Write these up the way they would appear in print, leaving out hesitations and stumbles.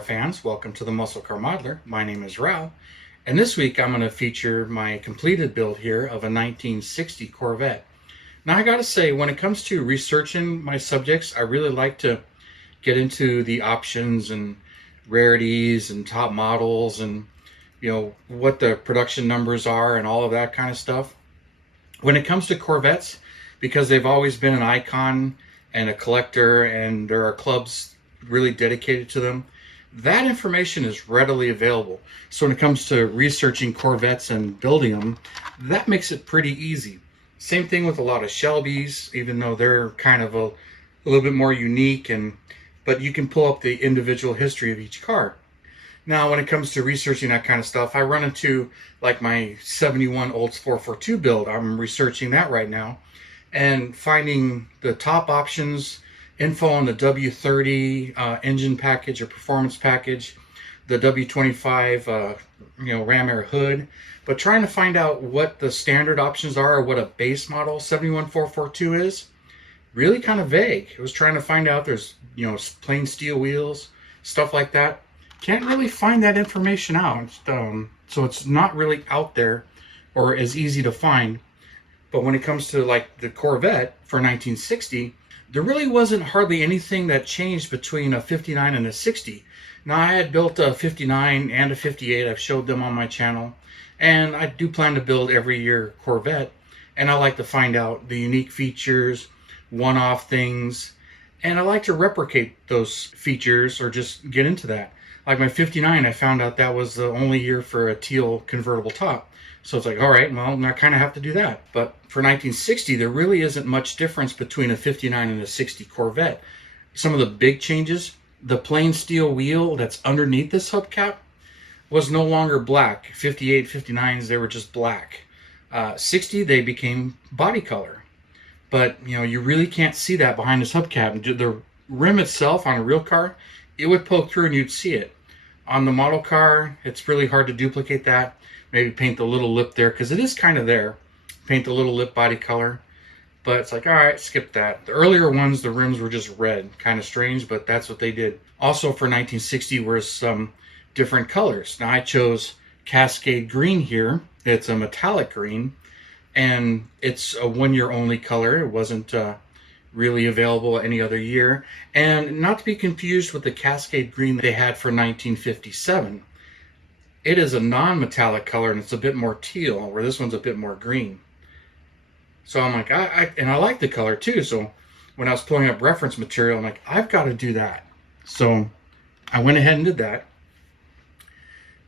car fans, welcome to the Muscle Car Modeler. My name is Rao, and this week I'm going to feature my completed build here of a 1960 Corvette. Now I gotta say, when it comes to researching my subjects, I really like to get into the options and rarities and top models and what the production numbers are and all of that kind of stuff. When it comes to Corvettes, because they've always been an icon and a collector, and there are clubs really dedicated to them, that information is readily available. So when it comes to researching Corvettes and building them, that makes it pretty easy. Same thing with a lot of Shelbys, even though they're kind of a little bit more unique, but you can pull up the individual history of each car. Now, when it comes to researching that kind of stuff, I run into like my 71 Olds 442 build. I'm researching that right now and finding the top options, info on the W30 engine package or performance package, the W25 ram air hood, but trying to find out what the standard options are or what a base model 71 442 is, really kind of vague. I was trying to find out there's plain steel wheels, stuff like that. Can't really find that information out, so it's not really out there or as easy to find. But when it comes to like the Corvette for 1960, there really wasn't hardly anything that changed between a 59 and a 60. Now, I had built a 59 and a 58. I've showed them on my channel, and I do plan to build every year Corvette, and I like to find out the unique features, one-off things, and I like to replicate those features or just get into that. Like my 59, I found out that was the only year for a teal convertible top. So it's like, all right, well, I kind of have to do that. But for 1960, there really isn't much difference between a 59 and a 60 Corvette. Some of the big changes, the plain steel wheel that's underneath this hubcap was no longer black. 58, 59s, they were just black. 60, they became body color. But, you really can't see that behind this hubcap. The rim itself on a real car, it would poke through and you'd see it. On the model car, it's really hard to duplicate that. Maybe paint the little lip there, because it is kind of there. Paint the little lip body color. But it's like, all right, skip that. The earlier ones, the rims were just red. Kind of strange, but that's what they did. Also for 1960 were some different colors. Now I chose Cascade Green here. It's a metallic green, and it's a one-year only color. It wasn't really available any other year. And not to be confused with the Cascade Green they had for 1957. It is a non-metallic color, and it's a bit more teal, where this one's a bit more green. So I'm like, I like the color too. So when I was pulling up reference material, I'm like, I've got to do that. So I went ahead and did that.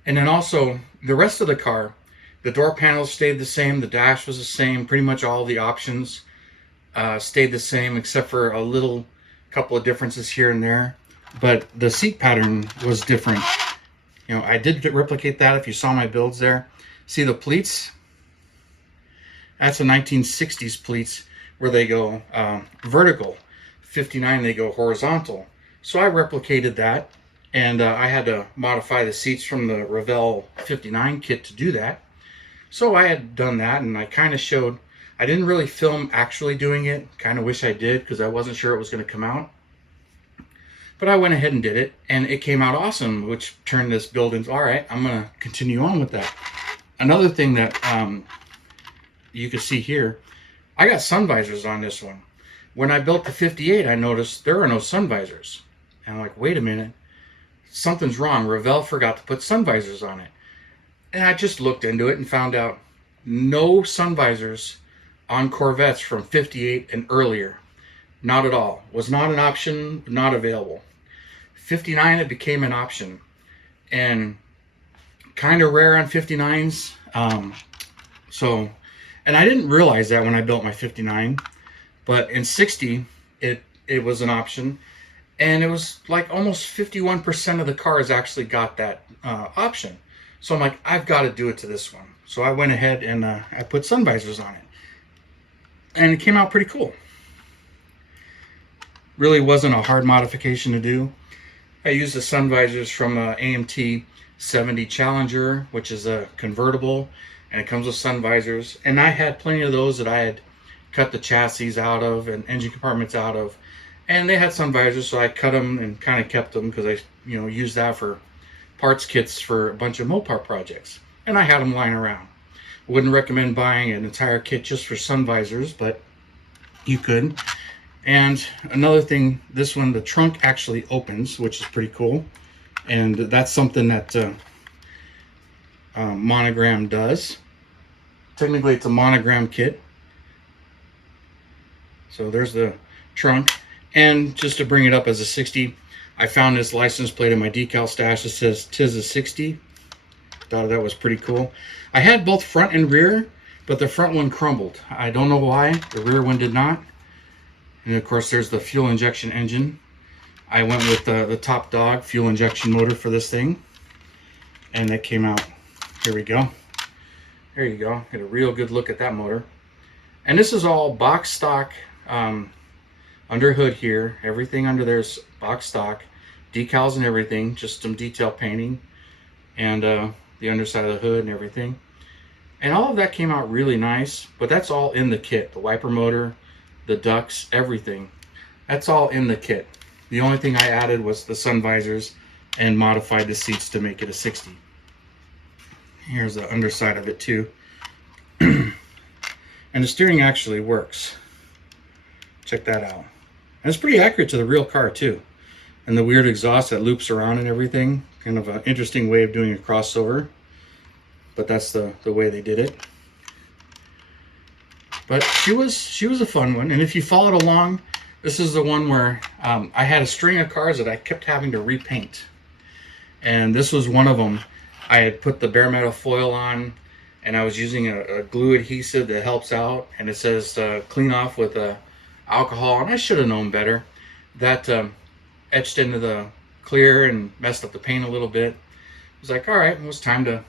And then also the rest of the car, the door panels stayed the same. The dash was the same. Pretty much all the options stayed the same, except for a couple of differences here and there. But the seat pattern was different. I did replicate that. If you saw my builds there, see the pleats? That's a 1960s pleats where they go vertical. 59, they go horizontal. So I replicated that, and I had to modify the seats from the Revell 59 kit to do that. So I had done that, and I kind of showed. I didn't really film actually doing it. Kind of wish I did, because I wasn't sure it was going to come out. But I went ahead and did it, and it came out awesome, which turned this build into, all right, I'm going to continue on with that. Another thing that you can see here, I got sun visors on this one. When I built the 58, I noticed there are no sun visors. And I'm like, wait a minute, something's wrong. Revell forgot to put sun visors on it. And I just looked into it and found out no sun visors on Corvettes from 58 and earlier. Not at all. Was not an option, not available. 59, it became an option, and kind of rare on 59s. And I didn't realize that when I built my 59, but in 60, it was an option, and it was like almost 51% of the cars actually got that option. So I'm like, I've got to do it to this one. So I went ahead and I put sun visors on it, and it came out pretty cool. Really wasn't a hard modification to do. I used the sun visors from AMT 70 Challenger, which is a convertible, and it comes with sun visors. And I had plenty of those that I had cut the chassis out of and engine compartments out of, And they had sun visors, so I cut them and kind of kept them because I, used that for parts kits for a bunch of Mopar projects. And I had them lying around. Wouldn't recommend buying an entire kit just for sun visors, but you could. And another thing, this one, the trunk actually opens, which is pretty cool. And that's something that Monogram does. Technically, it's a Monogram kit. So there's the trunk. And just to bring it up as a 60, I found this license plate in my decal stash that says "'Tis a 60." Thought that was pretty cool. I had both front and rear, but the front one crumbled. I don't know why. The rear one did not. And of course, there's the fuel injection engine. I went with the top dog fuel injection motor for this thing, and that came out. Here we go. There you go. Get a real good look at that motor. And this is all box stock. Under hood here, everything under there's box stock, decals and everything, just some detail painting, and the underside of the hood and everything. And all of that came out really nice, but that's all in the kit. The wiper motor, the ducts, everything. That's all in the kit. The only thing I added was the sun visors and modified the seats to make it a 60. Here's the underside of it too. And the steering actually works. Check that out. And it's pretty accurate to the real car too. And the weird exhaust that loops around and everything. Kind of an interesting way of doing a crossover. But that's the way they did it. But she was a fun one. And if you followed along, this is the one where I had a string of cars that I kept having to repaint. And this was one of them. I had put the bare metal foil on, and I was using a glue adhesive that helps out. And it says clean off with alcohol, and I should have known better. That etched into the clear and messed up the paint a little bit. I was like, all right, it was time to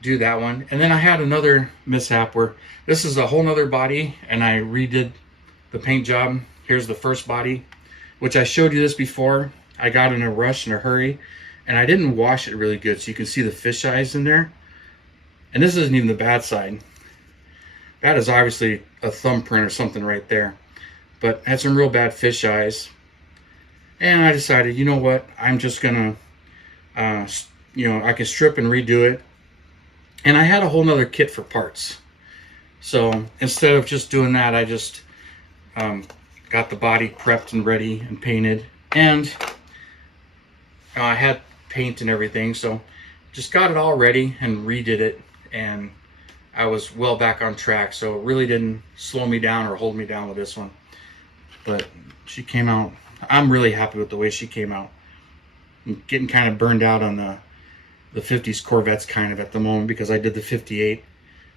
do that one. And then I had another mishap where this is a whole nother body, and I redid the paint job. Here's the first body, which I showed you this before. I got in a rush, in a hurry, and I didn't wash it really good, so you can see the fisheyes in there. And this isn't even the bad side. That is obviously a thumbprint or something right there. But had some real bad fisheyes. And I decided, you know what? I'm just going to, I can strip and redo it. And I had a whole nother kit for parts. So instead of just doing that, I just got the body prepped and ready and painted. And I had paint and everything. So just got it all ready and redid it. And I was well back on track, so it really didn't slow me down or hold me down with this one. But she came out. I'm really happy with the way she came out. I'm getting kind of burned out on the 50s Corvettes kind of at the moment because I did the 58,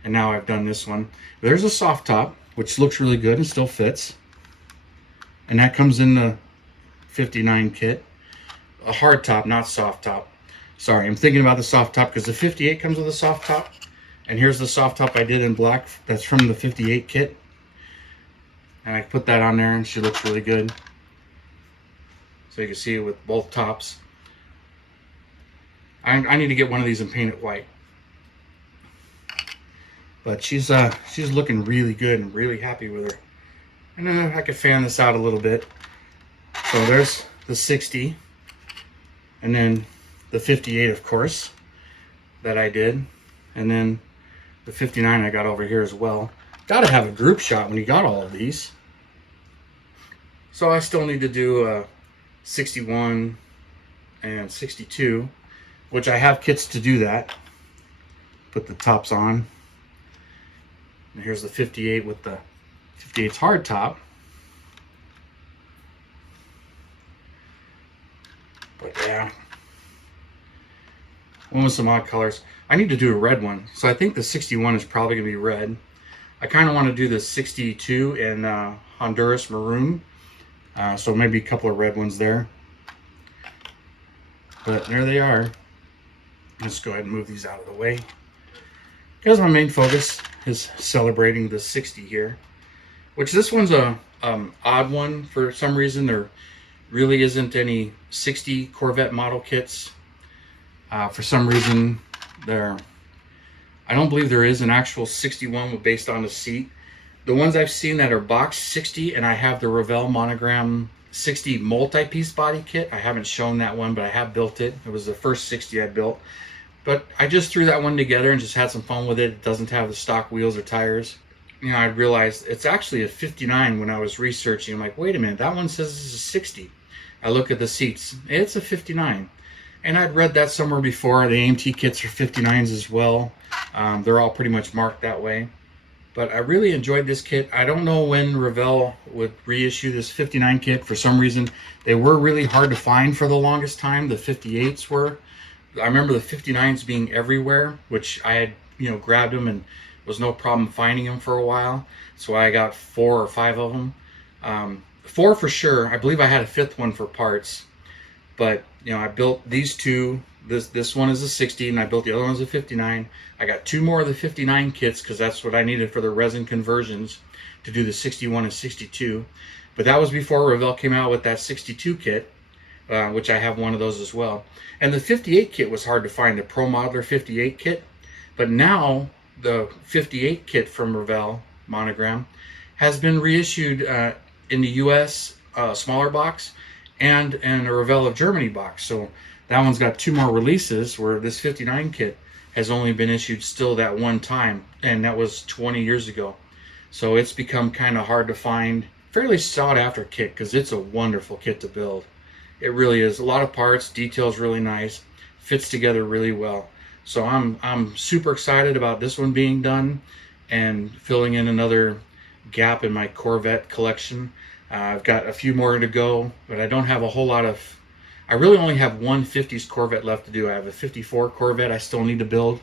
and now I've done this one. There's a soft top, which looks really good and still fits. And that comes in the 59 kit. A hard top, not soft top. Sorry, I'm thinking about the soft top because the 58 comes with a soft top. And here's the soft top I did in black. That's from the 58 kit. And I put that on there, and she looks really good. So you can see it with both tops. I need to get one of these and paint it white. But she's looking really good and really happy with her. And then I could fan this out a little bit. So there's the 60. And then the 58, of course, that I did. And then the 59 I got over here as well. Got to have a group shot when you got all of these. So I still need to do 61 and 62, which I have kits to do that. Put the tops on. And here's the 58 with the 58's hard top. But yeah, one with some odd colors. I need to do a red one, so I think the 61 is probably gonna be red. I kind of want to do the 62 in Honduras maroon, so maybe a couple of red ones there. But there they are. Let's go ahead and move these out of the way, because my main focus is celebrating the 60 here, which this one's a odd one for some reason. There really isn't any 60 Corvette model kits. For some reason, I don't believe there is an actual 61 based on the seat. The ones I've seen that are box 60, and I have the Revell Monogram 60 multi-piece body kit. I haven't shown that one, but I have built it. It was the first 60 I built. But I just threw that one together and just had some fun with it. It doesn't have the stock wheels or tires. You know, I realized it's actually a 59 when I was researching. I'm like, wait a minute, that one says this is a 60. I look at the seats, it's a 59. And I'd read that somewhere before. The AMT kits are 59s as well. They're all pretty much marked that way. But I really enjoyed this kit. I don't know when Revell would reissue this 59 kit. For some reason, they were really hard to find for the longest time. The 58s were. I remember the 59s being everywhere, which I had, grabbed them and was no problem finding them for a while. So I got 4 or 5 of them. 4 for sure. I believe I had a 5th one for parts. But, I built these two. This one is a 60, and I built the other one as a 59. I got 2 more of the 59 kits because that's what I needed for the resin conversions to do the 61 and 62. But that was before Revell came out with that 62 kit, which I have one of those as well. And the 58 kit was hard to find, the Pro Modeler 58 kit. But now the 58 kit from Revell Monogram has been reissued in the US smaller box and in a Revell of Germany box. So that one's got 2 more releases, where this 59 kit has only been issued still that one time, and that was 20 years ago. So it's become kind of hard to find. Fairly sought after kit because it's a wonderful kit to build. It really is. A lot of parts, details really nice, fits together really well. So I'm super excited about this one being done and filling in another gap in my Corvette collection. I've got a few more to go, but I don't have a whole lot of. I really only have one 50s Corvette left to do. I have a 54 Corvette I still need to build,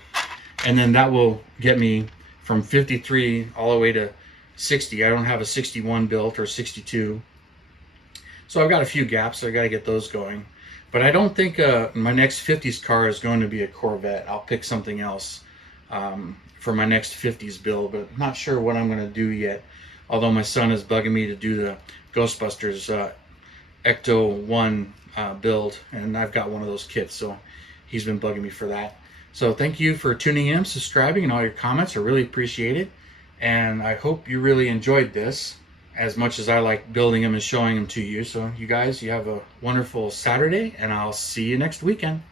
and then that will get me from 53 all the way to 60. I don't have a 61 built or 62. So I've got a few gaps, so I got to get those going. But I don't think my next 50s car is going to be a Corvette. I'll pick something else for my next 50s build, but I'm not sure what I'm going to do yet. Although my son is bugging me to do the Ghostbusters Ecto 1 build, and I've got one of those kits, so he's been bugging me for that. So thank you for tuning in, subscribing, and all your comments. I really appreciate it, and I hope you really enjoyed this as much as I like building them and showing them to you. So you guys, you have a wonderful Saturday, and I'll see you next weekend.